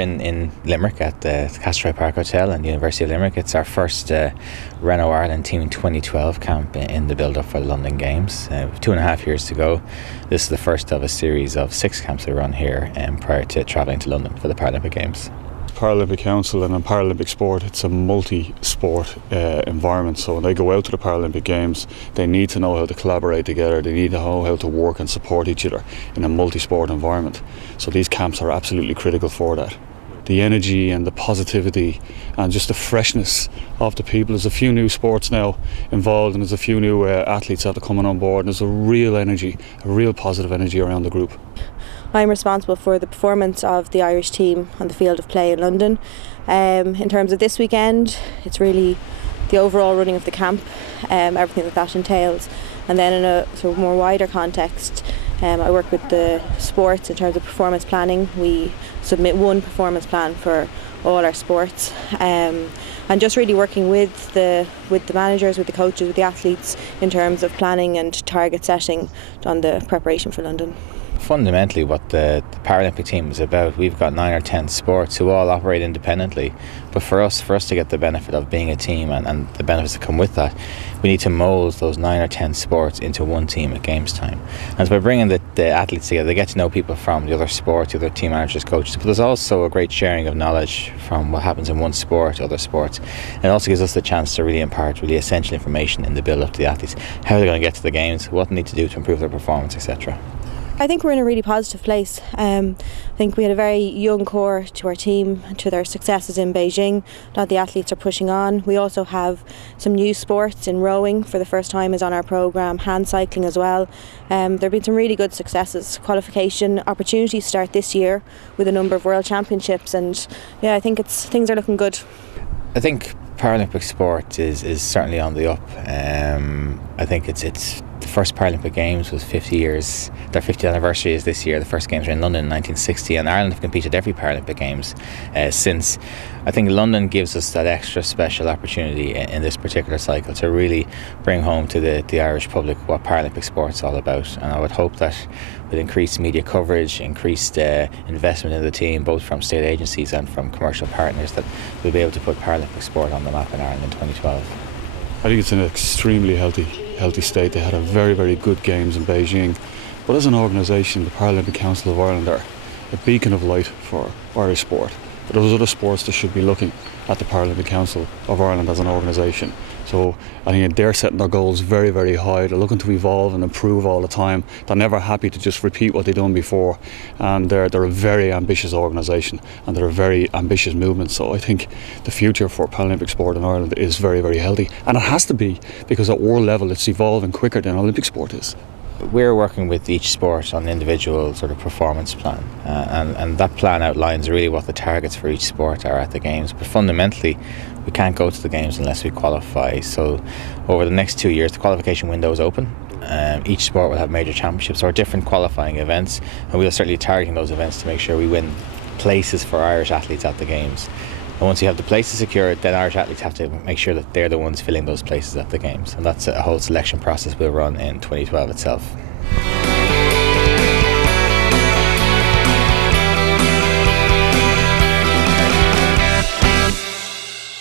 in Limerick at the Castletroy Park Hotel and the University of Limerick. It's our first Renault Ireland Team 2012 camp in the build-up for the London Games. 2.5 years to go. This is the first of a series of 6 camps that run here prior to travelling to London for the Paralympic Games. Paralympic Council and in Paralympic sport, it's a multi-sport environment. So when they go out to the Paralympic Games, they need to know how to collaborate together. They need to know how to work and support each other in a multi-sport environment. So these camps are absolutely critical for that. The energy and the positivity and just the freshness of the people. There's a few new sports now involved, and there's a few new athletes that are coming on board. And there's a real energy, a real positive energy around the group. I'm responsible for the performance of the Irish team on the field of play in London. In terms of this weekend, it's really the overall running of the camp, everything that entails. And then in a sort of more wider context, I work with the sports in terms of performance planning. We submit one performance plan for all our sports. And just really working with the managers, with the coaches, with the athletes in terms of planning and target setting on the preparation for London. Fundamentally what the Paralympic team is about, we've got 9 or 10 sports who all operate independently, but for us to get the benefit of being a team and the benefits that come with that, we need to mould those 9 or 10 sports into one team at games time. And so by bringing the athletes together, they get to know people from the other sports, the other team managers, coaches, but there's also a great sharing of knowledge from what happens in one sport to other sports. And it also gives us the chance to really impart really essential information in the build-up to the athletes, how they're going to get to the games, what they need to do to improve their performance, etc. I think we're in a really positive place. I think we had a very young core to our team, to their successes in Beijing. A lot of the athletes are pushing on. We also have some new sports in rowing for the first time is on our programme, hand cycling as well. There have been some really good successes. Qualification opportunities start this year with a number of world championships, and yeah, I think things are looking good. I think Paralympic sport is certainly on the up. I think it's the first Paralympic Games was 50 years. Their 50th anniversary is this year. The first Games were in London in 1960, and Ireland have competed every Paralympic Games since. I think London gives us that extra special opportunity in this particular cycle to really bring home to the Irish public what Paralympic sport's all about. And I would hope that with increased media coverage, increased investment in the team, both from state agencies and from commercial partners, that we'll be able to put Paralympic sport on the map in Ireland in 2012. I think it's in an extremely healthy state. They had a very, very good Games in Beijing. But as an organisation, the Paralympic Council of Ireland are a beacon of light for Irish sport. But there's other sports that should be looking at the Paralympic Council of Ireland as an organisation. So I think they're setting their goals very, very high. They're looking to evolve and improve all the time. They're never happy to just repeat what they've done before. And they're a very ambitious organisation, and they're a very ambitious movement. So I think the future for Paralympic sport in Ireland is very, very healthy. And it has to be, because at world level it's evolving quicker than Olympic sport is. We're working with each sport on an individual sort of performance plan, and that plan outlines really what the targets for each sport are at the Games. But fundamentally, we can't go to the Games unless we qualify. So over the next 2 years, the qualification window is open. Each sport will have major championships or different qualifying events, and we'll certainly be targeting those events to make sure we win places for Irish athletes at the Games. And once you have the places secured, then Irish athletes have to make sure that they're the ones filling those places at the Games. And that's a whole selection process we'll run in 2012 itself.